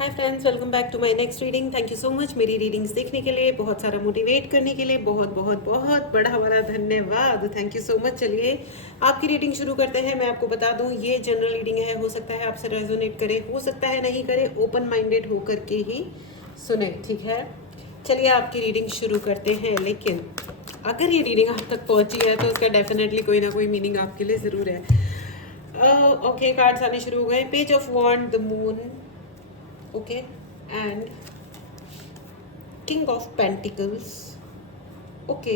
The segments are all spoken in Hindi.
Hi friends, welcome back to my next reading. Thank you so much मेरी रीडिंग्स देखने के लिए, बहुत सारा मोटिवेट करने के लिए, बहुत बहुत बहुत बड़ा धन्यवाद। Thank you so much. चलिए आपकी रीडिंग शुरू करते हैं। मैं आपको बता दूं, ये जनरल रीडिंग है। हो सकता है आपसे रेजोनेट करे, हो सकता है नहीं करे। ओपन माइंडेड होकर के ही सुने, ठीक है। चलिए आपकी रीडिंग शुरू करते हैं। लेकिन अगर ये रीडिंग आप तक पहुंची है तो उसका डेफिनेटली कोई ना कोई मीनिंग आपके लिए ज़रूर है। ओके, कार्ड्स आने शुरू हो गए। Page of wand, the moon, okay, and king of pentacles, okay,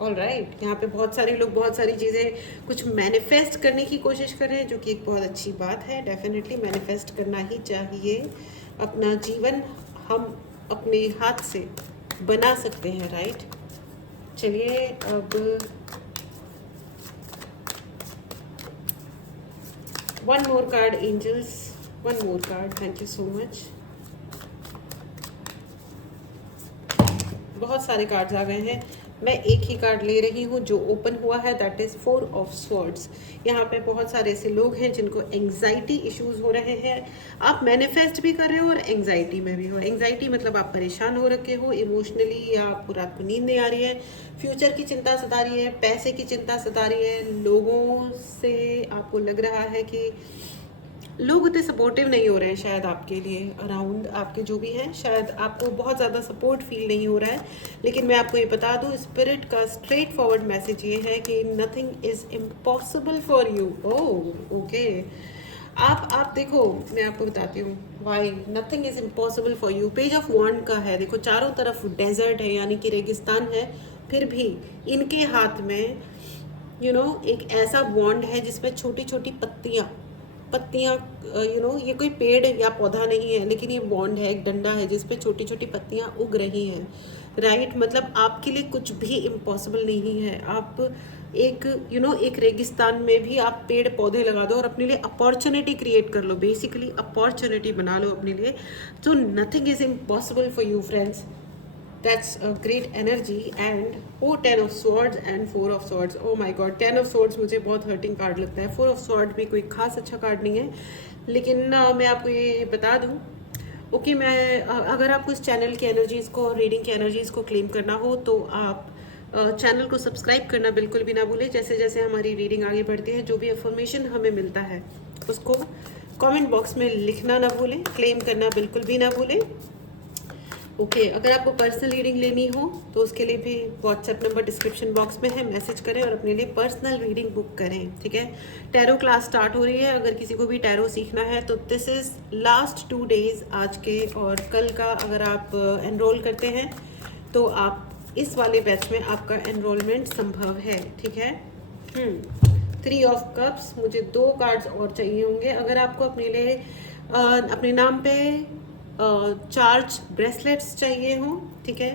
all right. यहाँ पे बहुत सारे लोग बहुत सारी चीज़ें कुछ मैनिफेस्ट करने की कोशिश कर रहे हैं, जो कि एक बहुत अच्छी बात है। डेफिनेटली मैनिफेस्ट करना ही चाहिए। अपना जीवन हम अपने हाथ से बना सकते हैं, राइट। चलिए अब one more card angels, one more card, thank you so much. बहुत सारे कार्ड्स आ गए हैं। मैं एक ही कार्ड ले रही हूँ जो ओपन हुआ है, that is four of swords. यहाँ पे बहुत सारे ऐसे लोग हैं जिनको एंग्जाइटी इश्यूज हो रहे हैं। आप मैनिफेस्ट भी कर रहे हो और एंग्जाइटी में भी हो। एंग्जाइटी मतलब आप परेशान हो रखे हो इमोशनली, या आपको रात को नींद नहीं आ रही है, फ्यूचर की चिंता सता रही है, पैसे की चिंता सता रही है, लोगों से आपको लग रहा है कि लोग उतने सपोर्टिव नहीं हो रहे हैं शायद आपके लिए, अराउंड आपके जो भी हैं, शायद आपको बहुत ज़्यादा सपोर्ट फील नहीं हो रहा है। लेकिन मैं आपको ये बता दूँ, स्पिरिट का स्ट्रेट फॉरवर्ड मैसेज ये है कि nothing is impossible for you. Oh okay, आप देखो, मैं आपको बताती हूँ why nothing is impossible for you. Page of wand का है, देखो चारों तरफ डेजर्ट है, यानी कि रेगिस्तान है, फिर भी इनके हाथ में एक ऐसा वॉन्ड है जिसमें छोटी छोटी पत्तियाँ ये कोई पेड़ या पौधा नहीं है, लेकिन ये बॉन्ड है, एक डंडा है जिस पे छोटी छोटी पत्तियाँ उग रही हैं, राइट। मतलब आपके लिए कुछ भी इम्पॉसिबल नहीं है। आप एक रेगिस्तान में भी आप पेड़ पौधे लगा दो और अपने लिए अपॉर्चुनिटी क्रिएट कर लो, बेसिकली अपॉर्चुनिटी बना लो अपने लिए। तो nothing is impossible for you friends. That's a great energy. And Ten of Swords and Four of Swords. Oh my God, Ten of Swords मुझे बहुत हर्टिंग कार्ड लगता है। Four of Swords भी कोई खास अच्छा कार्ड नहीं है, लेकिन मैं आपको ये बता दूँ, ओके, मैं अगर आपको इस चैनल की एनर्जीज़ को, रीडिंग की एनर्जीज़ को क्लेम करना हो तो आप चैनल को सब्सक्राइब करना बिल्कुल भी ना भूलें। जैसे जैसे हमारी रीडिंग आगे बढ़ती है, जो भी इन्फॉर्मेशन हमें मिलता है उसको कमेंट बॉक्स में लिखना ना भूलें, क्लेम करना बिल्कुल भी ना भूलें। ओके, अगर आपको पर्सनल रीडिंग लेनी हो तो उसके लिए भी व्हाट्सएप नंबर डिस्क्रिप्शन बॉक्स में है, मैसेज करें और अपने लिए पर्सनल रीडिंग बुक करें, ठीक है। टैरो क्लास स्टार्ट हो रही है, अगर किसी को भी टैरो सीखना है तो दिस इज़ लास्ट 2 डेज, आज के और कल का। अगर आप एनरोल करते हैं तो आप इस वाले बैच में आपका एनरोलमेंट संभव है, ठीक है। 3 ऑफ कप्स, मुझे 2 कार्ड्स और चाहिए होंगे। अगर आपको अपने लिए अपने नाम पे चार्ज ब्रेसलेट्स चाहिए हो, ठीक है,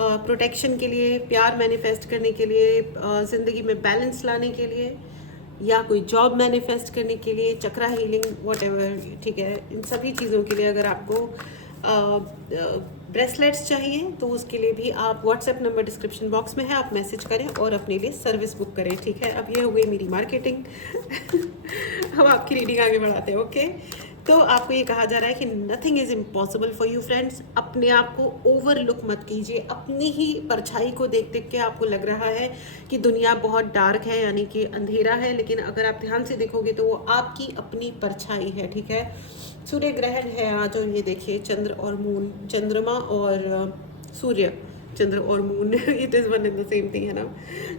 प्रोटेक्शन के लिए, प्यार मैनिफेस्ट करने के लिए, ज़िंदगी में बैलेंस लाने के लिए, या कोई जॉब मैनिफेस्ट करने के लिए, चक्रा हीलिंग, व्हाटएवर, ठीक है, इन सभी चीज़ों के लिए अगर आपको ब्रेसलेट्स चाहिए तो उसके लिए भी आप व्हाट्सएप नंबर डिस्क्रिप्शन बॉक्स में है, आप मैसेज करें और अपने लिए सर्विस बुक करें, ठीक है। अब ये हो गई मेरी मार्केटिंग। हम आपकी रीडिंग आगे बढ़ाते हैं, ओके। तो आपको ये कहा जा रहा है कि nothing is impossible for you friends. अपने आप को ओवरलुक मत कीजिए। अपनी ही परछाई को देख देख के आपको लग रहा है कि दुनिया बहुत डार्क है, यानी कि अंधेरा है, लेकिन अगर आप ध्यान से देखोगे तो वो आपकी अपनी परछाई है, ठीक है। सूर्य ग्रहण है आज, और ये देखिए चंद्र और मून, चंद्रमा और सूर्य, चंद्र और moon it is one and the same thing है ना,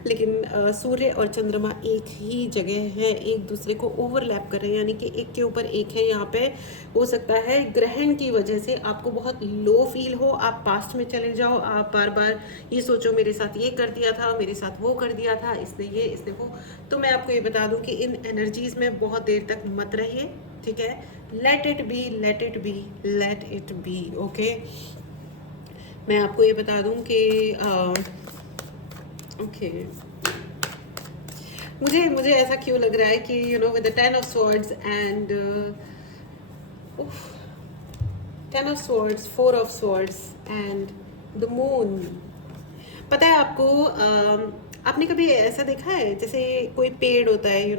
लेकिन सूर्य और चंद्रमा एक ही जगह है, एक दूसरे को ओवरलैप कर रहे हैं, यानी कि एक के ऊपर एक है। यहाँ पे हो सकता है ग्रहण की वजह से आपको बहुत लो फील हो, आप पास्ट में चले जाओ, आप बार बार ये सोचो मेरे साथ ये कर दिया था, मेरे साथ वो कर दिया था, इसने ये, इसने वो। तो मैं आपको ये बता दूं कि इन एनर्जीज में बहुत देर तक मत रहिए, ठीक है। Let it be, let it be, let it be, okay. मैं आपको ये बता दूं कि ओके, मुझे ऐसा क्यों लग रहा है कि with the 10 of swords and 10 of swords, 4 of swords and the moon. पता है आपको, आपने कभी ऐसा देखा है जैसे कोई पेड़ होता है,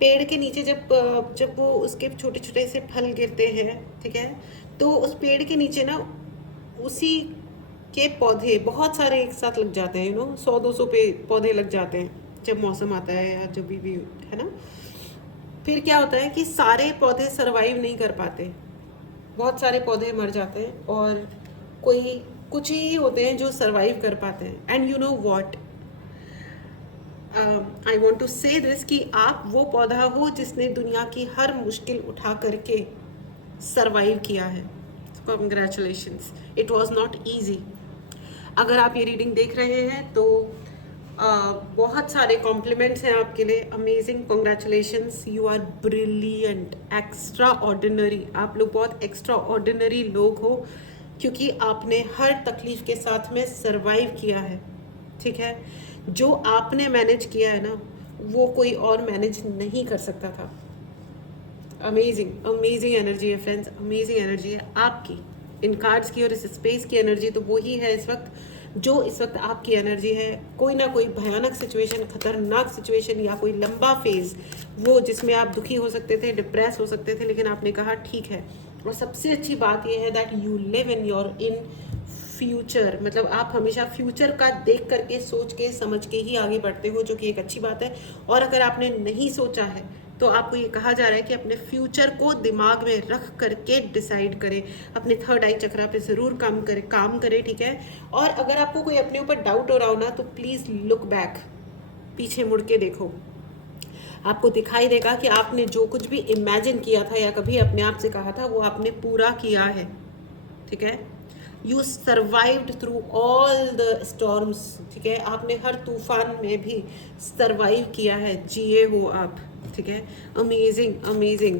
पेड़ के नीचे जब वो उसके छोटे छोटे से फल गिरते हैं, ठीक है, तो उस पेड़ के नीचे ना उसी के पौधे बहुत सारे एक साथ लग जाते हैं, 100-200 पे पौधे लग जाते हैं जब मौसम आता है या जब भी है ना। फिर क्या होता है कि सारे पौधे सरवाइव नहीं कर पाते, बहुत सारे पौधे मर जाते हैं और कोई कुछ ही होते हैं जो सरवाइव कर पाते हैं। And you know what, I want to say this कि आप वो पौधा हो जिसने दुनिया की हर मुश्किल उठा करके सरवाइव किया है। Congratulations, it was not easy. अगर आप ये रीडिंग देख रहे हैं तो बहुत सारे कॉम्प्लीमेंट्स हैं आपके लिए। Amazing, congratulations, you are brilliant, extraordinary. आप लोग बहुत एक्स्ट्रा ऑर्डिनरी लोग हो क्योंकि आपने हर तकलीफ के साथ में सरवाइव किया है, ठीक है। जो आपने मैनेज किया है ना, वो कोई और मैनेज नहीं कर सकता था। अमेजिंग, अमेजिंग एनर्जी है फ्रेंड्स, अमेजिंग एनर्जी है आपकी, इन कार्ड्स की और इस स्पेस की एनर्जी तो वो ही है इस वक्त जो इस वक्त आपकी एनर्जी है। कोई ना कोई भयानक सिचुएशन, खतरनाक सिचुएशन या कोई लंबा फेज वो जिसमें आप दुखी हो सकते थे, डिप्रेस हो सकते थे, लेकिन आपने कहा ठीक है। और सबसे अच्छी बात यह है that you live in your in future, मतलब आप हमेशा फ्यूचर का देख करके, सोच के, समझ के ही आगे बढ़ते हो, जो कि एक अच्छी बात है। और अगर आपने नहीं सोचा है तो आपको ये कहा जा रहा है कि अपने फ्यूचर को दिमाग में रख करके डिसाइड करें, अपने थर्ड आई चक्रा पे ज़रूर काम करें, ठीक है। और अगर आपको कोई अपने ऊपर डाउट हो रहा हो ना, तो प्लीज़ लुक बैक, पीछे मुड़ के देखो। आपको दिखाई देगा कि आपने जो कुछ भी इमेजिन किया था या कभी अपने आप से कहा था, वो आपने पूरा किया है, ठीक है। You survived through all the storms, ठीक है। आपने हर तूफान में भी सर्वाइव किया है, जिए हो आप, ठीक है। Amazing, amazing,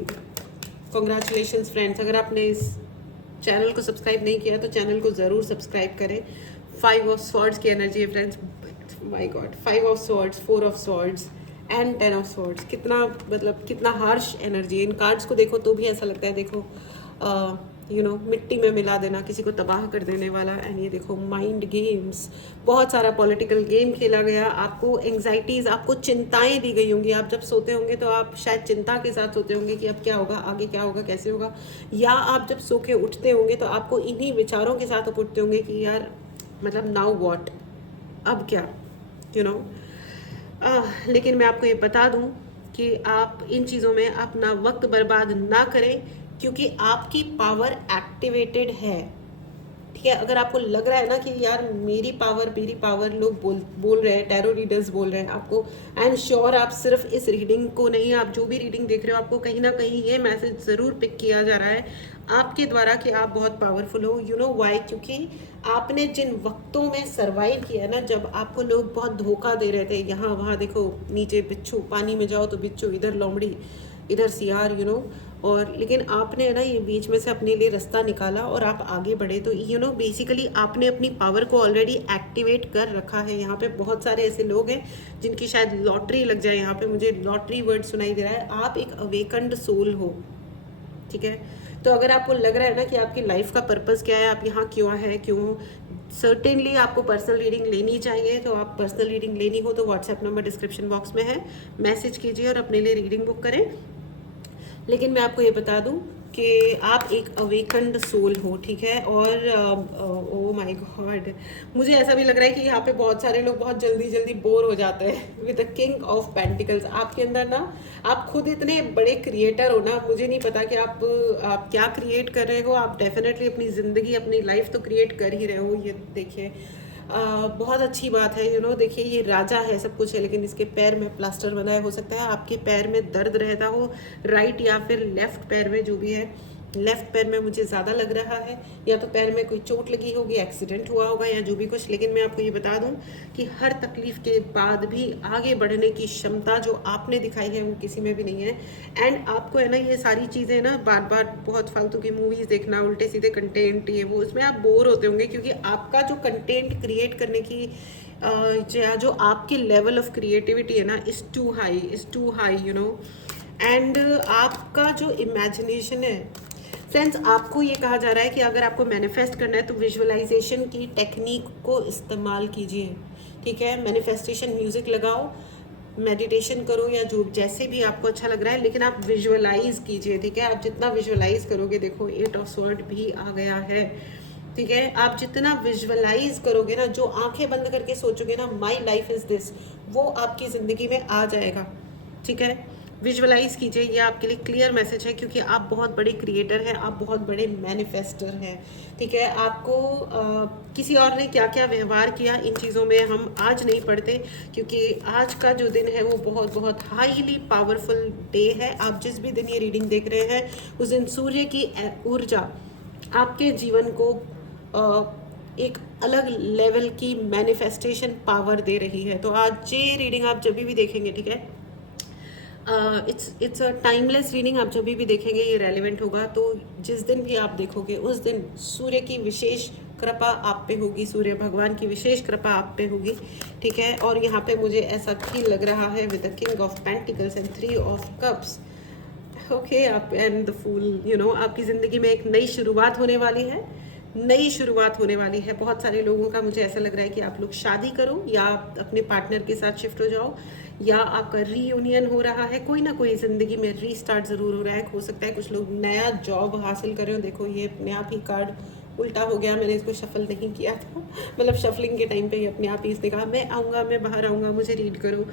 congratulations friends. अगर आपने इस चैनल को सब्सक्राइब नहीं किया तो चैनल को ज़रूर सब्सक्राइब करें। 5 ऑफ स्वॉर्ड्स की एनर्जी है friends, my God, 5 of swords, 4 of swords and 10 of swords. कितना, मतलब कितना हार्श एनर्जी है। इन कार्ड्स को देखो तो भी ऐसा लगता है, देखो मिट्टी में मिला देना, किसी को तबाह कर देने वाला। एंड ये देखो माइंड गेम्स, बहुत सारा पॉलिटिकल गेम खेला गया। आपको एंग्जाइटीज़, आपको चिंताएं दी गई होंगी। आप जब सोते होंगे तो आप शायद चिंता के साथ सोते होंगे कि अब क्या होगा, आगे क्या होगा, कैसे होगा। या आप जब सो के उठते होंगे तो आपको इन्हीं विचारों के साथ उठते होंगे कि यार मतलब नाउ व्हाट, अब क्या, लेकिन मैं आपको ये बता दूं कि आप इन चीज़ों में अपना वक्त बर्बाद ना करें क्योंकि आपकी पावर एक्टिवेटेड है, ठीक है। अगर आपको लग रहा है ना कि यार मेरी पावर लोग बोल रहे हैं, टैरो रीडर्स बोल रहे हैं आपको, आई एम श्योर आप सिर्फ इस रीडिंग को नहीं, आप जो भी रीडिंग देख रहे हो, आपको कहीं ना कहीं ये मैसेज ज़रूर पिक किया जा रहा है आपके द्वारा कि आप बहुत पावरफुल हो। यू नो वाई, क्योंकि आपने जिन वक्तों में सर्वाइव किया ना, जब आपको लोग बहुत धोखा दे रहे थे, यहाँ वहाँ देखो, नीचे बिच्छू, पानी में जाओ तो बिच्छू, इधर लोमड़ी, इधर सियार, और लेकिन आपने है ना ये बीच में से अपने लिए रास्ता निकाला और आप आगे बढ़े। तो बेसिकली आपने अपनी पावर को ऑलरेडी एक्टिवेट कर रखा है। यहाँ पे बहुत सारे ऐसे लोग हैं जिनकी शायद लॉटरी लग जाए, यहाँ पे मुझे लॉटरी वर्ड सुनाई दे रहा है। आप एक अवेकन्ड सोल हो, ठीक है। तो अगर आपको लग रहा है ना कि आपकी लाइफ का पर्पस क्या है, आप यहाँ क्यों है, क्यों, सर्टेनली आपको पर्सनल रीडिंग लेनी चाहिए। तो आप पर्सनल रीडिंग लेनी हो तो व्हाट्सएप नंबर डिस्क्रिप्शन बॉक्स में है, मैसेज कीजिए और अपने लिए रीडिंग बुक करें। लेकिन मैं आपको ये बता दूं कि आप एक अवेकन्ड सोल हो, ठीक है। और ओ माय गॉड, मुझे ऐसा भी लग रहा है कि यहाँ पे बहुत सारे लोग बहुत जल्दी बोर हो जाते हैं with the king of pentacles. आपके अंदर ना, आप खुद इतने बड़े क्रिएटर हो ना, मुझे नहीं पता कि आप क्या क्रिएट कर रहे हो। आप डेफिनेटली अपनी ज़िंदगी, अपनी लाइफ तो क्रिएट कर ही रहे हो। ये देखिए, बहुत अच्छी बात है। देखिए ये राजा है, सब कुछ है, लेकिन इसके पैर में प्लास्टर बना है। हो सकता है आपके पैर में दर्द रहता हो, राइट या फिर लेफ्ट पैर में, जो भी है। लेफ्ट पैर में मुझे ज़्यादा लग रहा है, या तो पैर में कोई चोट लगी होगी, एक्सीडेंट हुआ होगा, या जो भी कुछ। लेकिन मैं आपको ये बता दूं कि हर तकलीफ के बाद भी आगे बढ़ने की क्षमता जो आपने दिखाई है वो किसी में भी नहीं है। एंड आपको है ना ये सारी चीज़ें ना, बार बार बहुत फालतू की मूवीज़ देखना, उल्टे सीधे कंटेंट, ये वो, उसमें आप बोर होते होंगे क्योंकि आपका जो कंटेंट क्रिएट करने की जो आपके लेवल ऑफ क्रिएटिविटी है ना, इज़ टू हाई, एंड आपका जो इमेजिनेशन है फ्रेंड्स, आपको ये कहा जा रहा है कि अगर आपको मैनिफेस्ट करना है तो विजुअलाइजेशन की टेक्निक को इस्तेमाल कीजिए, ठीक है। मैनिफेस्टेशन म्यूज़िक लगाओ, मेडिटेशन करो या जो जैसे भी आपको अच्छा लग रहा है, लेकिन आप विजुअलाइज कीजिए, ठीक है। आप जितना विजुअलाइज करोगे, देखो 8 ऑफ स्वॉर्ड भी आ गया है, ठीक है। आप जितना विजुअलाइज करोगे ना, जो आंखें बंद करके सोचोगे ना माई लाइफ इज दिस, वो आपकी ज़िंदगी में आ जाएगा, ठीक है। विजुअलाइज कीजिए, ये आपके लिए क्लियर मैसेज है, क्योंकि आप बहुत बड़े क्रिएटर हैं, आप बहुत बड़े मैनिफेस्टर हैं, ठीक है। आपको किसी और ने क्या क्या व्यवहार किया, इन चीज़ों में हम आज नहीं पढ़ते, क्योंकि आज का जो दिन है वो बहुत बहुत हाईली पावरफुल डे है। आप जिस भी दिन ये रीडिंग देख रहे हैं, उस दिन सूर्य की ऊर्जा आपके जीवन को एक अलग लेवल की मैनिफेस्टेशन पावर दे रही है। तो आज ये रीडिंग आप जब भी देखेंगे, ठीक है, इट्स अ टाइमलेस रीडिंग, आप जब भी देखेंगे ये रेलिवेंट होगा। तो जिस दिन भी आप देखोगे, उस दिन सूर्य की विशेष कृपा आप पे होगी, सूर्य भगवान की विशेष कृपा आप पे होगी, ठीक है। और यहाँ पे मुझे ऐसा फील लग रहा है with the king of pentacles and 3 of cups, okay. आप and the fool, you know, आपकी ज़िंदगी में एक नई शुरुआत होने वाली है, नई शुरुआत होने वाली है। बहुत सारे लोगों का मुझे ऐसा लग रहा है कि आप लोग शादी करो, या आप अपने पार्टनर के साथ शिफ्ट हो जाओ, या आपका रीयूनियन हो रहा है, कोई ना कोई ज़िंदगी में रीस्टार्ट ज़रूर हो रहा है। हो सकता है कुछ लोग नया जॉब हासिल कर रहे हो। देखो ये अपने आप ही कार्ड उल्टा हो गया, मैंने इसको शफल नहीं किया था, मतलब शफलिंग के टाइम पे ही अपने आप ही इसने कहा मैं आऊँगा, मैं बाहर आऊँगा, मुझे रीड करो।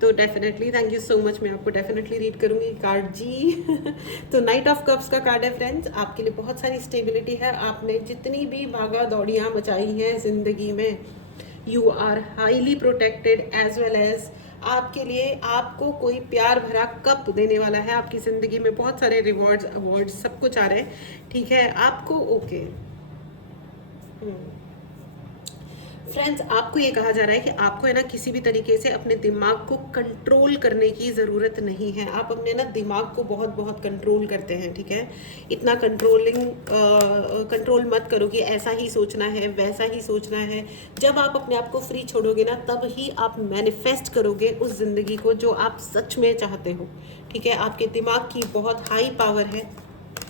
तो definitely thank you so much, मैं आपको डेफिनेटली रीड करूँगी कार्ड जी। तो नाइट ऑफ कप्स का कार्ड है फ्रेंड्स, आपके लिए बहुत सारी स्टेबिलिटी है। आपने जितनी भी भागा दौड़ियाँ मचाई हैं ज़िंदगी में, you are highly protected, as well as आपके लिए आपको कोई प्यार भरा कप देने वाला है। आपकी ज़िंदगी में बहुत सारे रिवॉर्ड्स, अवार्ड्स, सब कुछ आ रहे हैं, ठीक है। आपको ओके फ्रेंड्स, आपको ये कहा जा रहा है कि आपको है ना किसी भी तरीके से अपने दिमाग को कंट्रोल करने की ज़रूरत नहीं है। आप अपने ना दिमाग को बहुत बहुत कंट्रोल करते हैं, ठीक है। इतना कंट्रोल मत करो कि ऐसा ही सोचना है, वैसा ही सोचना है। जब आप अपने आप को फ्री छोड़ोगे ना, तब ही आप मैनिफेस्ट करोगे उस ज़िंदगी को जो आप सच में चाहते हो, ठीक है। आपके दिमाग की बहुत हाई पावर है,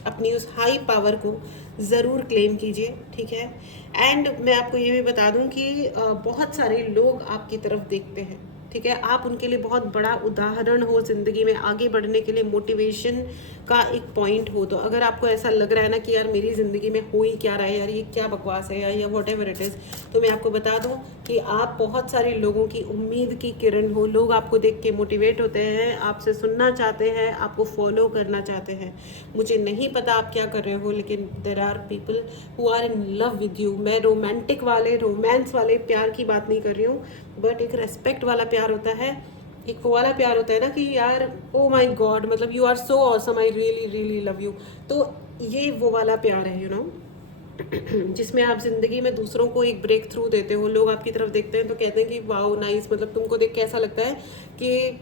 अपनी उस हाई पावर को ज़रूर क्लेम कीजिए, ठीक है। एंड मैं आपको ये भी बता दूं कि बहुत सारे लोग आपकी तरफ देखते हैं, ठीक है। आप उनके लिए बहुत बड़ा उदाहरण हो, ज़िंदगी में आगे बढ़ने के लिए मोटिवेशन का एक पॉइंट हो। तो अगर आपको ऐसा लग रहा है ना कि यार मेरी ज़िंदगी में हो ही क्या रहा है, यार ये क्या बकवास है, या वॉट एवर इट इज़, तो मैं आपको बता दूं कि आप बहुत सारे लोगों की उम्मीद की किरण हो। लोग आपको देख के मोटिवेट होते हैं, आपसे सुनना चाहते हैं, आपको फॉलो करना चाहते हैं। मुझे नहीं पता आप क्या कर रहे हो, लेकिन there are people who are in love with you. मैं रोमांटिक वाले, रोमांस वाले प्यार की बात नहीं कर रही हूँ, बट एक रेस्पेक्ट वाला प्यार होता है, एक वो वाला प्यार होता है ना कि यार ओ माय गॉड, मतलब you are so awesome, I really really love you. तो ये वो वाला प्यार है, यू नो, जिसमें आप ज़िंदगी में दूसरों को एक ब्रेक थ्रू देते हो। लोग आपकी तरफ देखते हैं तो कहते हैं कि वाओ नाइस, मतलब तुमको देख के ऐसा लगता है कि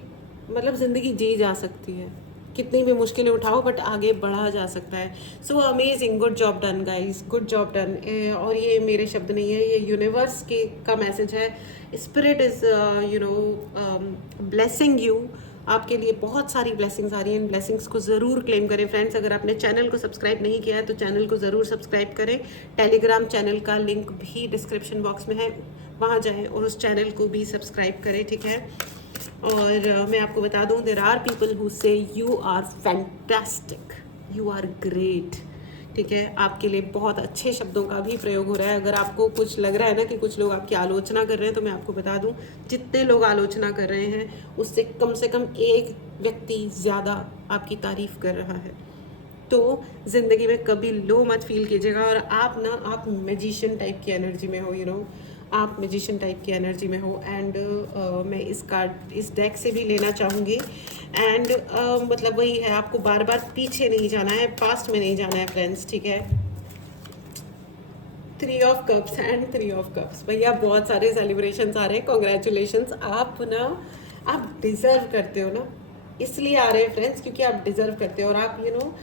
मतलब ज़िंदगी जी जा सकती है, कितनी भी मुश्किलें उठाओ बट आगे बढ़ा जा सकता है। So amazing, good job done guys, good job done. और ये मेरे शब्द नहीं है, ये यूनिवर्स के का मैसेज है। Spirit is you know blessing you. आपके लिए बहुत सारी ब्लेसिंग्स आ रही हैं, इन ब्लेसिंग्स को ज़रूर क्लेम करें फ्रेंड्स। अगर आपने चैनल को सब्सक्राइब नहीं किया है तो चैनल को ज़रूर सब्सक्राइब करें। टेलीग्राम चैनल का लिंक भी डिस्क्रिप्शन बॉक्स में है, वहाँ जाएं और उस चैनल को भी सब्सक्राइब करें, ठीक है। और मैं आपको बता दूं, there are people who say you are fantastic, you are great, ठीक है। आपके लिए बहुत अच्छे शब्दों का भी प्रयोग हो रहा है। अगर आपको कुछ लग रहा है ना कि कुछ लोग आपकी आलोचना कर रहे हैं, तो मैं आपको बता दूं, जितने लोग आलोचना कर रहे हैं उससे कम से कम एक व्यक्ति ज़्यादा आपकी तारीफ कर रहा है। तो ज़िंदगी में कभी लो मत फील कीजिएगा। और आप मैजिशियन टाइप की एनर्जी में हो, यू नो, आप मैजिशियन टाइप की एनर्जी में हो। एंड मैं इस डेक से भी लेना चाहूँगी। एंड मतलब वही है, आपको बार बार पीछे नहीं जाना है, पास्ट में नहीं जाना है फ्रेंड्स, ठीक है। 3 of cups and 3 of cups, भैया बहुत सारे सेलिब्रेशंस आ रहे हैं, कॉन्ग्रेचुलेशंस। आप डिज़र्व करते हो ना, इसलिए आ रहे हैं फ्रेंड्स, क्योंकि आप डिज़र्व करते हो। और आप यू नो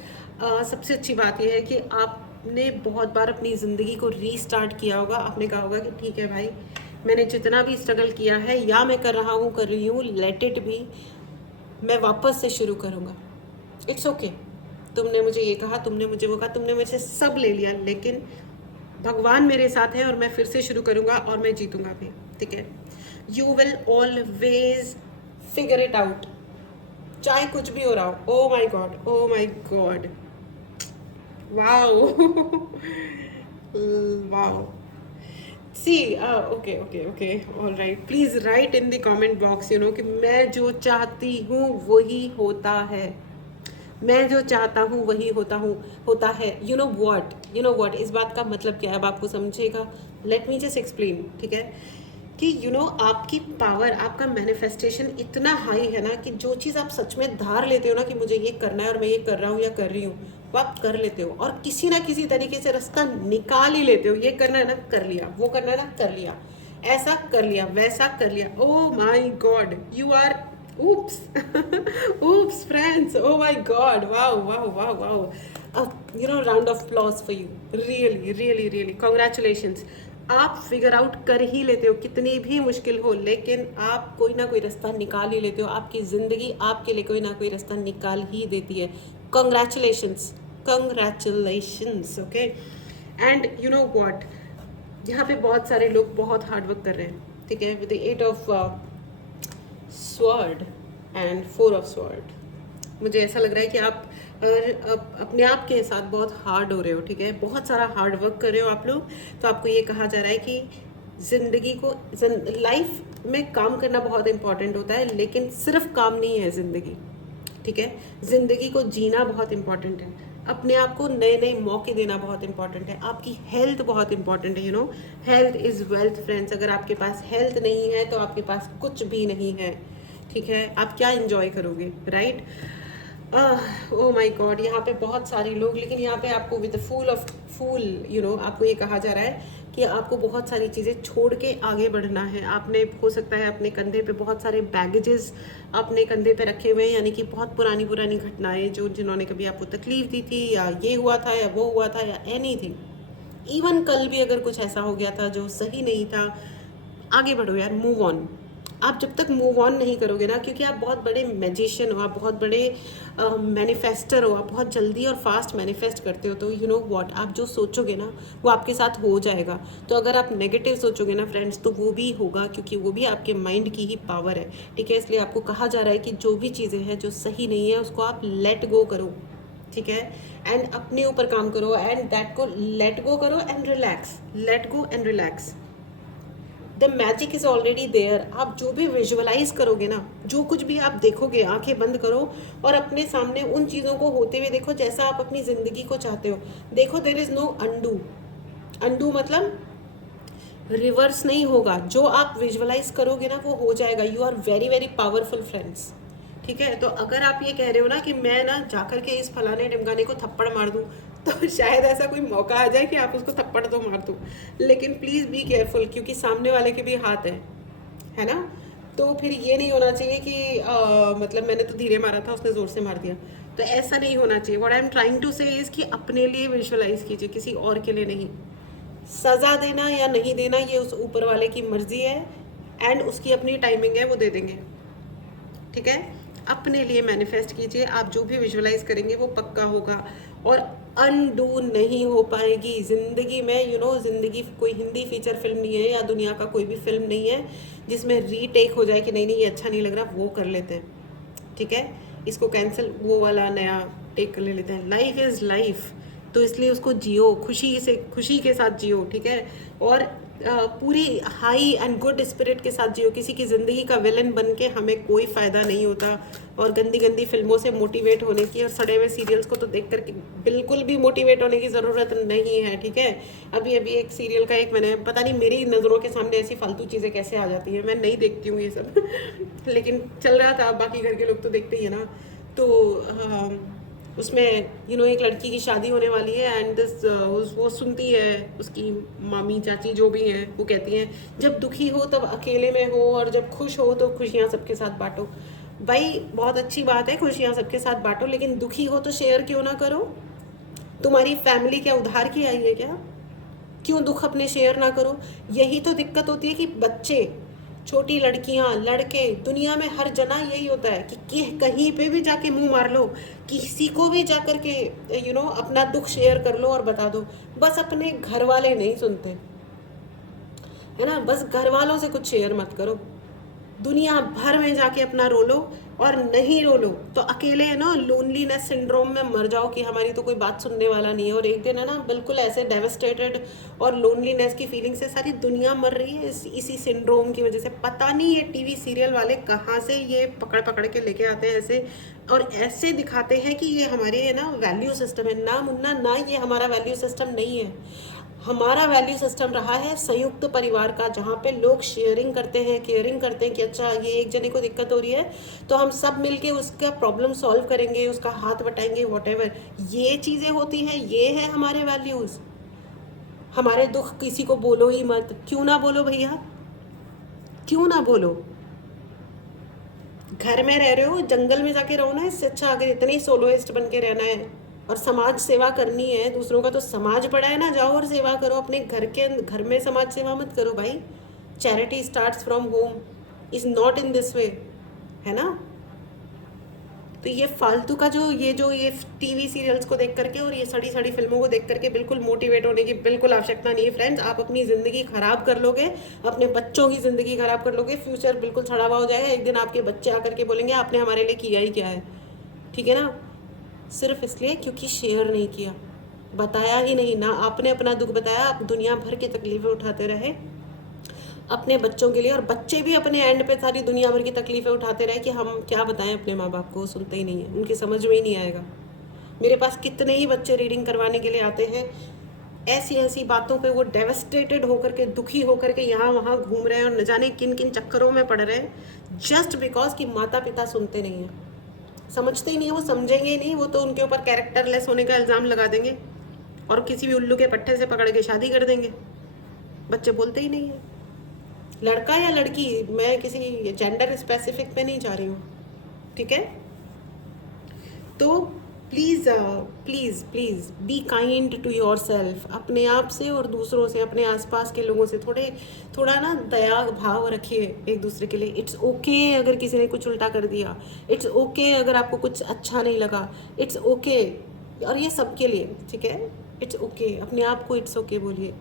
सबसे अच्छी बात यह है कि आपने बहुत बार अपनी ज़िंदगी को रीस्टार्ट किया होगा। आपने कहा होगा कि ठीक है भाई, मैंने जितना भी स्ट्रगल किया है, या मैं कर रही हूँ, लेट इट बी, मैं वापस से शुरू करूँगा। It's okay. तुमने मुझे ये कहा, तुमने मुझे वो कहा, तुमने मुझसे सब ले लिया, लेकिन भगवान मेरे साथ है और मैं फिर से शुरू करूँगा और मैं जीतूँगा भी, ठीक है। You will always figure it out, चाहे कुछ भी हो रहा हो। Oh my god, oh my god, wow wow. See okay okay okay, all right, please write in the comment box you know कि मैं जो चाहती हूँ वही होता है, मैं जो चाहता हूँ वही होता है। यू नो व्हाट इस बात का मतलब क्या है, अब आपको समझेगा। लेट मी जस्ट एक्सप्लेन, ठीक है, कि आपकी पावर, आपका मैनिफेस्टेशन इतना हाई है ना कि जो चीज़ आप सच में धार लेते हो ना कि मुझे ये करना है और मैं ये कर रहा हूँ या कर रही हूँ, वो आप कर लेते हो और किसी ना किसी तरीके से रास्ता निकाल ही लेते हो। ये करना है ना, कर लिया, वो करना है ना, कर लिया, ऐसा कर लिया, वैसा कर लिया। Oh my god, you are oops oops friends, oh my god, wow wow wow wow, round of applause for you, really really really congratulations। आप फिगर आउट कर ही लेते हो, कितनी भी मुश्किल हो, लेकिन आप कोई ना कोई रास्ता निकाल ही लेते हो। आपकी ज़िंदगी आपके लिए कोई ना कोई रास्ता निकाल ही देती है। Congratulations, congratulations, okay. And you know what, यहाँ पे बहुत सारे लोग बहुत हार्ड वर्क कर रहे हैं, ठीक है, with the 8 of sword and 4 of sword. मुझे ऐसा लग रहा है कि आप अपने आप के साथ बहुत हार्ड हो रहे हो, ठीक है, बहुत सारा हार्ड वर्क कर रहे हो आप लोग। तो आपको ये कहा जा रहा है कि ज़िंदगी को, लाइफ में काम करना बहुत इंपॉर्टेंट होता है, लेकिन सिर्फ काम नहीं है ज़िंदगी, ठीक है। ज़िंदगी को जीना बहुत इंपॉर्टेंट है, अपने आप को नए नए मौके देना बहुत इंपॉर्टेंट है, आपकी हेल्थ बहुत इंपॉर्टेंट है। Health is wealth friends. अगर आपके पास हेल्थ नहीं है तो आपके पास कुछ भी नहीं है, ठीक है। आप क्या इंजॉय करोगे, राइट। ओ माय गॉड, यहाँ पे बहुत सारे लोग, लेकिन यहाँ पे आपको विद फूल आपको ये कहा जा रहा है कि आपको बहुत सारी चीज़ें छोड़ के आगे बढ़ना है। आपने, हो सकता है अपने कंधे पे बहुत सारे बैगेजेस अपने कंधे पे रखे हुए हैं, यानी कि बहुत पुरानी पुरानी घटनाएं जिन्होंने कभी आपको तकलीफ दी थी, या ये हुआ था या वो हुआ था या एनीथिंग। इवन कल भी अगर कुछ ऐसा हो गया था जो सही नहीं था, आगे बढ़ो यार, मूव ऑन। आप जब तक मूव ऑन नहीं करोगे ना, क्योंकि आप बहुत बड़े मैजिशियन हो, आप बहुत बड़े मैनिफेस्टर हो, आप बहुत जल्दी और फास्ट मैनिफेस्ट करते हो, तो यू नो व्हाट, आप जो सोचोगे ना वो आपके साथ हो जाएगा। तो अगर आप नेगेटिव सोचोगे ना फ्रेंड्स, तो वो भी होगा, क्योंकि वो भी आपके माइंड की ही पावर है, ठीक है। इसलिए आपको कहा जा रहा है कि जो भी चीज़ें हैं जो सही नहीं है उसको आप लेट गो करो, ठीक है, एंड अपने ऊपर काम करो, एंड दैट को लेट गो करो and relax, let go and relax. The magic is already there. आप जो भी विजुअलाइज करोगे ना, जो कुछ भी आप देखोगे, आंखें बंद करो और अपने सामने उन चीज़ों को होते हुए देखो जैसा आप अपनी ज़िंदगी को चाहते हो। देखो, there is no undo. Undo मतलब रिवर्स नहीं होगा, जो आप विजुअलाइज करोगे ना वो हो जाएगा। You are very very powerful friends, ठीक है। तो अगर आप ये कह रहे हो ना कि मैं ना जाकर के इस फलाने ढमकाने को थप्पड़ मार दूँ, तो शायद ऐसा कोई मौका आ जाए कि आप उसको थप्पड़ तो मार दो, लेकिन प्लीज़ बी केयरफुल, क्योंकि सामने वाले के भी हाथ है ना। तो फिर ये नहीं होना चाहिए कि मतलब मैंने तो धीरे मारा था, उसने ज़ोर से मार दिया, तो ऐसा नहीं होना चाहिए। What I am trying to say is कि अपने लिए विजुअलाइज कीजिए, किसी और के लिए नहीं। सज़ा देना या नहीं देना ये उस ऊपर वाले की मर्ज़ी है, एंड उसकी अपनी टाइमिंग है, वो दे देंगे, ठीक है। अपने लिए मैनिफेस्ट कीजिए, आप जो भी विजुअलाइज करेंगे वो पक्का होगा और अनडू नहीं हो पाएगी ज़िंदगी में। ज़िंदगी कोई हिंदी फीचर फिल्म नहीं है, या दुनिया का कोई भी फिल्म नहीं है जिसमें रीटेक हो जाए कि नहीं नहीं ये अच्छा नहीं लग रहा, वो कर लेते हैं, ठीक है, इसको कैंसिल, वो वाला नया टेक कर लेते हैं। लाइफ इज़ लाइफ, तो इसलिए उसको जियो, खुशी के साथ जियो, ठीक है। और पूरी हाई एंड गुड स्पिरिट के साथ जियो। किसी की ज़िंदगी का विलन बन के हमें कोई फ़ायदा नहीं होता, और गंदी गंदी फिल्मों से मोटिवेट होने की और सड़े हुए सीरियल्स को तो देख करके बिल्कुल भी मोटिवेट होने की ज़रूरत नहीं है, ठीक है। अभी अभी एक सीरियल का मैंने, पता नहीं मेरी नज़रों के सामने ऐसी फालतू चीज़ें कैसे आ जाती हैं, मैं नहीं देखती हूँ ये सब लेकिन चल रहा था, बाकी घर के लोग तो देखते ही है ना। तो उसमें एक लड़की की शादी होने वाली है, एंड दिस वो सुनती है, उसकी मामी चाची जो भी हैं वो कहती हैं जब दुखी हो तब अकेले में हो, और जब खुश हो तो खुशियाँ सबके साथ बांटो। भाई बहुत अच्छी बात है, खुशियाँ सबके साथ बांटो, लेकिन दुखी हो तो शेयर क्यों ना करो। तुम्हारी फैमिली क्या उधार की आई है क्या? क्यों दुख अपने शेयर ना करो? यही तो दिक्कत होती है कि बच्चे, छोटी लड़कियां, लड़के, दुनिया में हर जना यही होता है कि कहीं पे भी जाके मुंह मार लो, किसी को भी जाकर के अपना दुख शेयर कर लो और बता दो। बस अपने घर वाले नहीं सुनते, है ना, बस घर वालों से कुछ शेयर मत करो, दुनिया भर में जाके अपना रो लो, और नहीं रो लो तो अकेले है ना लोनलीनेस सिंड्रोम में मर जाओ कि हमारी तो कोई बात सुनने वाला नहीं है, और एक दिन है ना बिल्कुल ऐसे डेवस्टेटेड और लोनलीनेस की फीलिंग से सारी दुनिया मर रही है इसी सिंड्रोम की वजह से। पता नहीं ये टीवी सीरियल वाले कहाँ से ये पकड़ पकड़ के लेके आते हैं ऐसे, और ऐसे दिखाते हैं कि ये हमारे है ना वैल्यू सिस्टम है। ना मुन्ना, ना ये हमारा वैल्यू सिस्टम नहीं है। हमारा वैल्यू सिस्टम रहा है संयुक्त परिवार का, जहाँ पे लोग शेयरिंग करते हैं, केयरिंग करते हैं कि अच्छा ये एक जने को दिक्कत हो रही है तो हम सब मिलके उसका प्रॉब्लम सॉल्व करेंगे, उसका हाथ बटाएंगे, वॉटेवर ये चीज़ें होती हैं। ये है हमारे वैल्यूज़। हमारे दुख किसी को बोलो ही मत। क्यों ना बोलो भैया, क्यों ना बोलो? घर में रह रहे हो, जंगल में जाके रहो ना। इससे अच्छा अगर इतने ही सोलोइस्ट बन के रहना है और समाज सेवा करनी है दूसरों का, तो समाज बड़ा है ना, जाओ और सेवा करो अपने घर में समाज सेवा मत करो भाई। Charity starts from home, is not in this way, है ना? तो ये फालतू का जो ये टीवी सीरियल्स को देख करके और ये सड़ी सड़ी फिल्मों को देख करके बिल्कुल मोटिवेट होने की बिल्कुल आवश्यकता नहीं है फ्रेंड्स। आप अपनी ज़िंदगी ख़राब कर लोगे, अपने बच्चों की ज़िंदगी ख़राब कर लोगे, फ्यूचर बिल्कुल सड़ा हुआ हो जाएगा। एक दिन आपके बच्चे आकर के बोलेंगे आपने हमारे लिए किया ही क्या है, ठीक है ना? सिर्फ इसलिए क्योंकि शेयर नहीं किया, बताया ही नहीं ना, आपने अपना दुख बताया, आप दुनिया भर की तकलीफ़ें उठाते रहे अपने बच्चों के लिए, और बच्चे भी अपने एंड पे सारी दुनिया भर की तकलीफ़ें उठाते रहे कि हम क्या बताएं अपने माँ बाप को। सुनते ही नहीं है, उनकी समझ में ही नहीं आएगा। मेरे पास कितने ही बच्चे रीडिंग करवाने के लिए आते हैं, ऐसी ऐसी बातों पे वो डेवस्टेटेड होकर के, दुखी होकर के यहाँ वहाँ घूम रहे हैं और न जाने किन किन चक्करों में पड़ रहे हैं, जस्ट बिकॉज कि माता पिता सुनते नहीं हैं, समझते ही नहीं है। वो समझेंगे ही नहीं, वो तो उनके ऊपर कैरेक्टरलेस होने का इल्ज़ाम लगा देंगे और किसी भी उल्लू के पट्टे से पकड़ के शादी कर देंगे। बच्चे बोलते ही नहीं है। लड़का या लड़की, मैं किसी जेंडर स्पेसिफिक पे नहीं जा रही हूँ, ठीक है? तो please please please be kind to yourself. अपने आप से और दूसरों से, अपने आसपास के लोगों से थोड़ा ना दया भाव रखिए एक दूसरे के लिए। इट्स ओके अगर किसी ने कुछ उल्टा कर दिया, इट्स ओके अगर आपको कुछ अच्छा नहीं लगा, इट्स ओके। और ये सबके लिए, ठीक है? इट्स ओके, अपने आप को इट्स ओके बोलिए।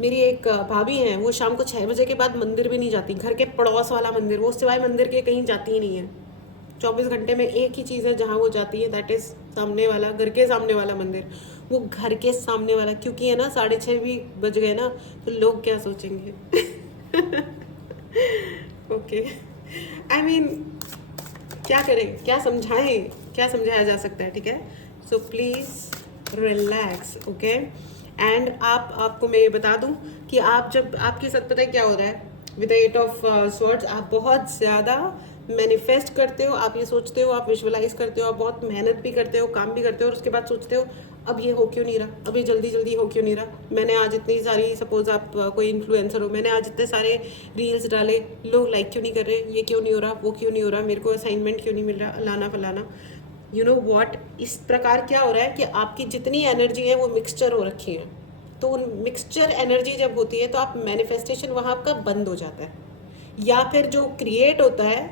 मेरी एक भाभी हैं, वो शाम को 6 बजे के बाद मंदिर भी नहीं जाती। घर के पड़ोस वाला मंदिर, वो सिवाय मंदिर के कहीं जाती ही नहीं है। 24 घंटे में एक ही चीज़ है जहाँ वो जाती है, दैट इज़ सामने वाला, घर के सामने वाला मंदिर। वो घर के सामने वाला, क्योंकि है ना 6:30 भी बज गए ना तो लोग क्या सोचेंगे। ओके, आई मीन क्या करें, क्या समझाएं, क्या समझाया जा सकता है, ठीक है? So please relax, okay? And आपको मैं ये बता दूं कि आप जब आपके साथ पता है क्या हो रहा है विद द 8 ऑफ स्वॉर्ड्स, आप बहुत ज़्यादा मैनिफेस्ट करते हो, आप ये सोचते हो, आप विजुअलाइज करते हो, आप बहुत मेहनत भी करते हो, काम भी करते हो, और उसके बाद सोचते हो अब ये हो क्यों नहीं रहा, अभी जल्दी जल्दी हो क्यों नहीं रहा। मैंने आज इतनी सारी, सपोज आप कोई इन्फ्लुएंसर हो, मैंने आज इतने सारे रील्स डाले, लोग लाइक क्यों नहीं कर रहे, ये क्यों नहीं हो रहा, वो क्यों नहीं हो रहा, मेरे को असाइनमेंट क्यों नहीं मिल रहा, लाना फलाना। यू नो वॉट, इस प्रकार क्या हो रहा है कि आपकी जितनी एनर्जी है वो मिक्सचर हो रखी है। तो उन मिक्सचर एनर्जी जब होती है तो आप मैनिफेस्टेशन वहाँ आपका बंद हो जाता है, या फिर जो क्रिएट होता है,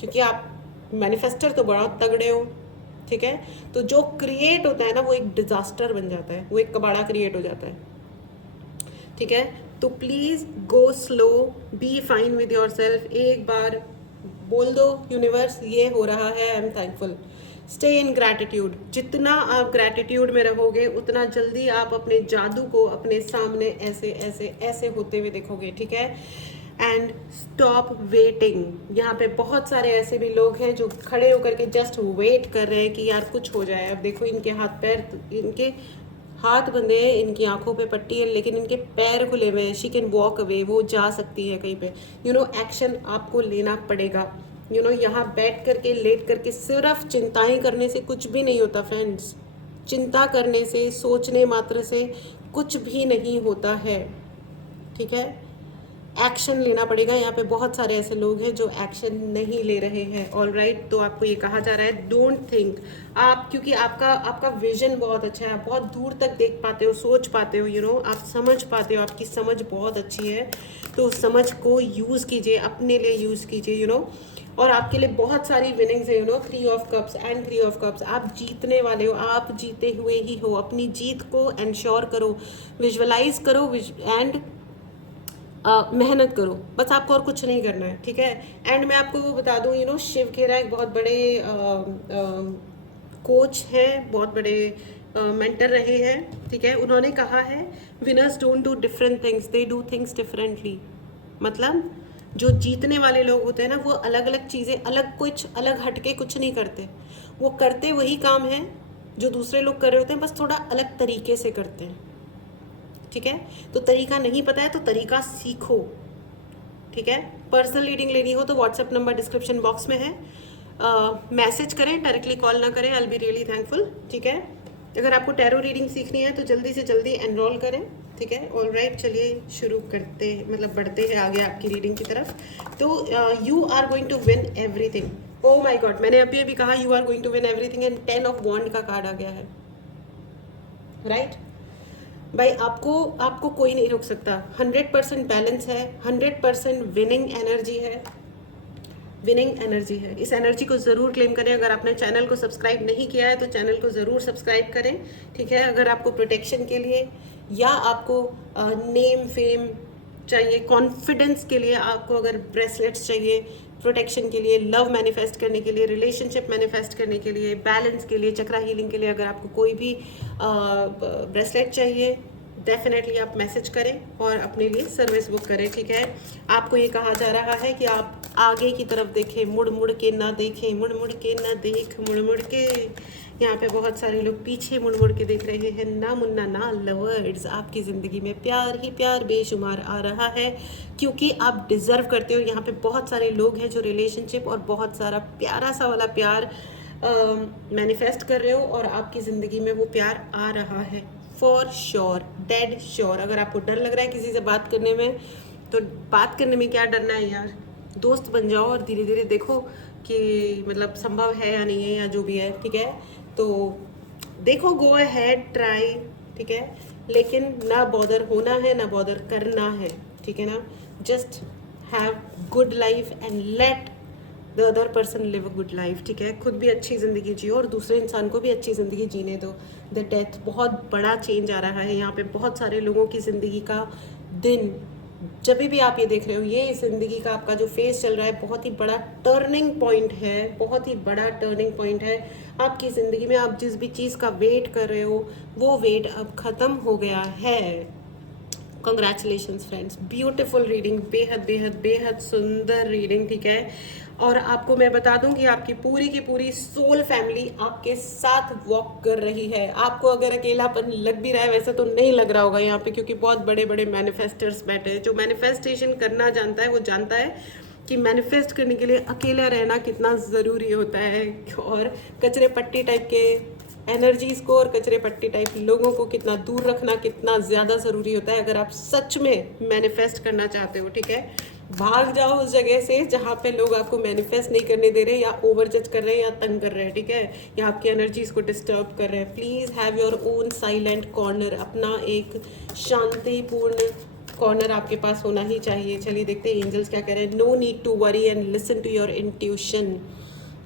क्योंकि आप मैनिफेस्टर तो बड़ा तगड़े हो, ठीक है? तो जो क्रिएट होता है ना वो एक डिजास्टर बन जाता है, वो एक कबाड़ा क्रिएट हो जाता है, ठीक है? तो please go slow, be fine with your self. एक बार बोल दो यूनिवर्स ये हो रहा है, I am thankful. Stay in gratitude. जितना आप ग्रैटिट्यूड में रहोगे उतना जल्दी आप अपने जादू को अपने सामने ऐसे ऐसे ऐसे होते हुए देखोगे, ठीक है? And stop waiting. यहाँ पे बहुत सारे ऐसे भी लोग हैं जो खड़े होकर के जस्ट वेट कर रहे हैं कि यार कुछ हो जाए। अब देखो इनके हाथ पैर, इनके हाथ बंधे हैं, इनकी आंखों पे पट्टी है, लेकिन इनके पैर खुले हुए हैं। शी कैन वॉक अवे, वो जा सकती है कहीं पे। यू नो एक्शन आपको लेना पड़ेगा। यू नो यहाँ बैठ करके, लेट करके सिर्फ चिंताएं करने से कुछ भी नहीं होता फ्रेंड्स। चिंता करने से, सोचने मात्र से कुछ भी नहीं होता है, ठीक है? एक्शन लेना पड़ेगा। यहाँ पे बहुत सारे ऐसे लोग हैं जो एक्शन नहीं ले रहे हैं, ऑल राइट? तो आपको ये कहा जा रहा है डोंट थिंक। आप, क्योंकि आपका विजन बहुत अच्छा है, आप बहुत दूर तक देख पाते हो, सोच पाते हो, यू नो आप समझ पाते हो, आपकी समझ बहुत अच्छी है। तो उस समझ को यूज़ कीजिए, अपने लिए यूज़ कीजिए, यू नो। और आपके लिए बहुत सारी विनिंग्स है, you know, 3 of cups and 3 of cups. आप जीतने वाले हो, आप जीते हुए ही हो। अपनी जीत को एंश्योर करो, विजुअलाइज करो, एंड मेहनत करो, बस आपको और कुछ नहीं करना है, ठीक है। एंड मैं आपको वो बता दूँ, शिव खेरा एक बहुत बड़े कोच हैं, बहुत बड़े मेंटर रहे हैं, ठीक है। उन्होंने कहा है winners don't do different things, they do things differently. मतलब जो जीतने वाले लोग होते हैं ना, वो अलग अलग चीज़ें, कुछ अलग हटके कुछ नहीं करते, वो करते वही काम है जो दूसरे लोग कर रहे होते हैं, बस थोड़ा अलग तरीके से करते हैं, ठीक है। तो तरीका नहीं पता है तो तरीका सीखो, ठीक है। पर्सनल रीडिंग लेनी हो तो व्हाट्सएप नंबर डिस्क्रिप्शन बॉक्स में है, मैसेज करें, डायरेक्टली कॉल ना करें, I will be really thankful, ठीक है। अगर आपको टैरो रीडिंग सीखनी है तो जल्दी से जल्दी एनरोल करें, ठीक है। ऑल राइट, चलिए शुरू करते, मतलब बढ़ते हैं आगे आपकी रीडिंग की तरफ। तो you are going to win everything. Oh my god, मैंने अभी अभी कहा you are going to win everything and 10 of wand का कार्ड आ गया है, राइट। भाई आपको कोई नहीं रोक सकता, 100% बैलेंस है, 100% विनिंग एनर्जी है, विनिंग एनर्जी है। इस एनर्जी को ज़रूर क्लेम करें। अगर आपने चैनल को सब्सक्राइब नहीं किया है तो चैनल को ज़रूर सब्सक्राइब करें, ठीक है। अगर आपको प्रोटेक्शन के लिए या आपको नेम फेम चाहिए, कॉन्फिडेंस के लिए, आपको अगर ब्रेसलेट्स चाहिए प्रोटेक्शन के लिए, लव मैनिफेस्ट करने के लिए, रिलेशनशिप मैनिफेस्ट करने के लिए, बैलेंस के लिए, चक्रा हीलिंग के लिए, अगर आपको कोई भी ब्रेसलेट चाहिए, डेफिनेटली आप मैसेज करें और अपने लिए सर्विस बुक करें, ठीक है। आपको ये कहा जा रहा है कि आप आगे की तरफ देखें, मुड़ मुड़ के ना देखें, मुड़ मुड़ के ना देख, मुड़ मुड़ के। यहाँ पे बहुत सारे लोग पीछे मुड़ मुड़ के देख रहे हैं। ना मुन्ना ना लवर्ड्स, आपकी ज़िंदगी में प्यार ही प्यार बेशुमार आ रहा है, क्योंकि आप डिज़र्व करते हो। यहाँ पे बहुत सारे लोग हैं जो रिलेशनशिप और बहुत सारा प्यारा सा वाला प्यार मैनिफेस्ट कर रहे हो और आपकी ज़िंदगी में वो प्यार आ रहा है, फॉर श्योर, डेड श्योर। अगर आपको डर लग रहा है किसी से बात करने में, तो बात करने में क्या डरना है यार, दोस्त बन जाओ और धीरे धीरे देखो कि मतलब संभव है या नहीं है, या जो भी है, ठीक है। तो देखो, गो अहेड, ट्राई, ठीक है। लेकिन ना बॉदर होना है, ना बॉदर करना है, ठीक है ना। Just have good life and let the other person live a good life, ठीक है। खुद भी अच्छी ज़िंदगी जियो और दूसरे इंसान को भी अच्छी ज़िंदगी जीने दो। द डेथ, बहुत बड़ा चेंज आ रहा है यहाँ पे। बहुत सारे लोगों की ज़िंदगी का दिन, जब भी आप ये देख रहे हो, ये ज़िंदगी का आपका जो फेस चल रहा है, बहुत ही बड़ा टर्निंग पॉइंट है, बहुत ही बड़ा टर्निंग पॉइंट है आपकी ज़िंदगी में। आप जिस भी चीज़ का वेट कर रहे हो, वो वेट अब ख़त्म हो गया है। कॉन्ग्रेचुलेशंस फ्रेंड्स, ब्यूटीफुल रीडिंग, बेहद बेहद बेहद सुंदर रीडिंग, ठीक है। और आपको मैं बता दूं कि आपकी पूरी की पूरी सोल फैमिली आपके साथ वॉक कर रही है। आपको अगर अकेलापन लग भी रहा है, वैसे तो नहीं लग रहा होगा यहाँ पे, क्योंकि बहुत बड़े बड़े मैनिफेस्टर्स बैठे हैं। जो मैनिफेस्टेशन करना जानता है वो जानता है कि मैनिफेस्ट करने के लिए अकेला रहना कितना ज़रूरी होता है, और कचरे पट्टी टाइप के एनर्जीज़ को और कचरे पट्टी टाइप लोगों को कितना दूर रखना कितना ज़्यादा ज़रूरी होता है अगर आप सच में मैनिफेस्ट करना चाहते हो, ठीक है। भाग जाओ उस जगह से जहाँ पे लोग आपको मैनिफेस्ट नहीं करने दे रहे, या ओवर जज कर रहे हैं, या तंग कर रहे हैं, ठीक है, या आपकी एनर्जीज़ को डिस्टर्ब कर रहे हैं। Please have your own silent corner, अपना एक शांतिपूर्ण कॉर्नर आपके पास होना ही चाहिए। चलिए देखते हैं एंजल्स क्या कह रहे हैं। No need to worry and listen to your intuition.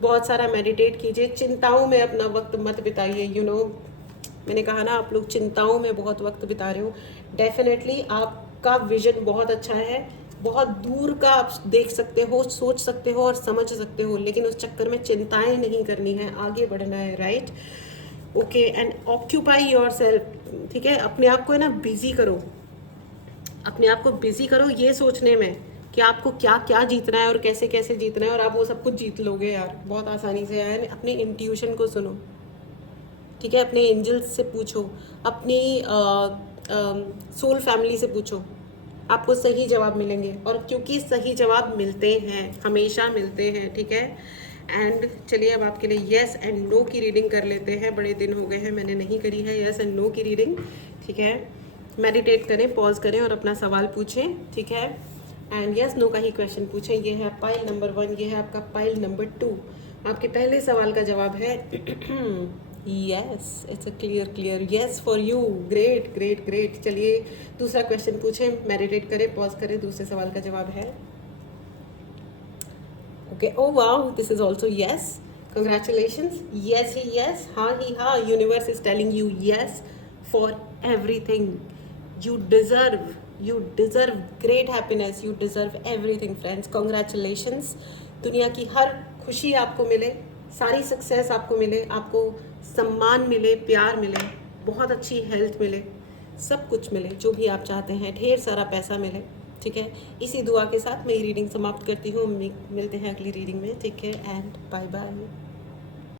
बहुत सारा मेडिटेट कीजिए, चिंताओं में अपना वक्त मत बिताइए। मैंने कहा ना, आप लोग चिंताओं में बहुत वक्त बिता रहे हो। डेफिनेटली आपका विजन बहुत अच्छा है, बहुत दूर का आप देख सकते हो, सोच सकते हो और समझ सकते हो, लेकिन उस चक्कर में चिंताएं नहीं करनी है, आगे बढ़ना है, right. Okay, and occupy your self, ठीक है। अपने आप को है ना बिजी करो, अपने आप को बिजी करो ये सोचने में कि आपको क्या क्या जीतना है और कैसे कैसे जीतना है, और आप वो सब कुछ जीत लोगे यार बहुत आसानी से। यार अपने इंट्यूशन को सुनो, ठीक है। अपने एंजल्स से पूछो, अपनी सोल फैमिली से पूछो, आपको सही जवाब मिलेंगे। और क्योंकि सही जवाब मिलते हैं, हमेशा मिलते हैं, ठीक है। एंड चलिए अब आपके लिए येस एंड नो की रीडिंग कर लेते हैं। बड़े दिन हो गए हैं मैंने नहीं करी है येस एंड नो की रीडिंग, ठीक है। मेडिटेट करें, पॉज करें और अपना सवाल पूछें, ठीक है। एंड यस नो का ही क्वेश्चन पूछें। ये है पाइल नंबर 1, ये है आपका पाइल नंबर 2। आपके पहले सवाल का जवाब है yes, it's a clear yes for you. Great great great. चलिए दूसरा क्वेश्चन पूछें, मेडिटेट करें, पॉज करें। दूसरे सवाल का जवाब है okay, oh wow, this is also yes. Congratulations, yes he yes, हाँ ही हाँ। Universe is telling you yes for everything. You deserve you deserve great happiness, you deserve everything friends. Congratulations. दुनिया की हर खुशी आपको मिले, सारी सक्सेस आपको मिले, आपको सम्मान मिले, प्यार मिले, बहुत अच्छी हेल्थ मिले, सब कुछ मिले जो भी आप चाहते हैं, ढेर सारा पैसा मिले। ठीक है, इसी दुआ के साथ मैं रीडिंग समाप्त करती हूँ। मिलते हैं अगली रीडिंग में। Take care and bye bye.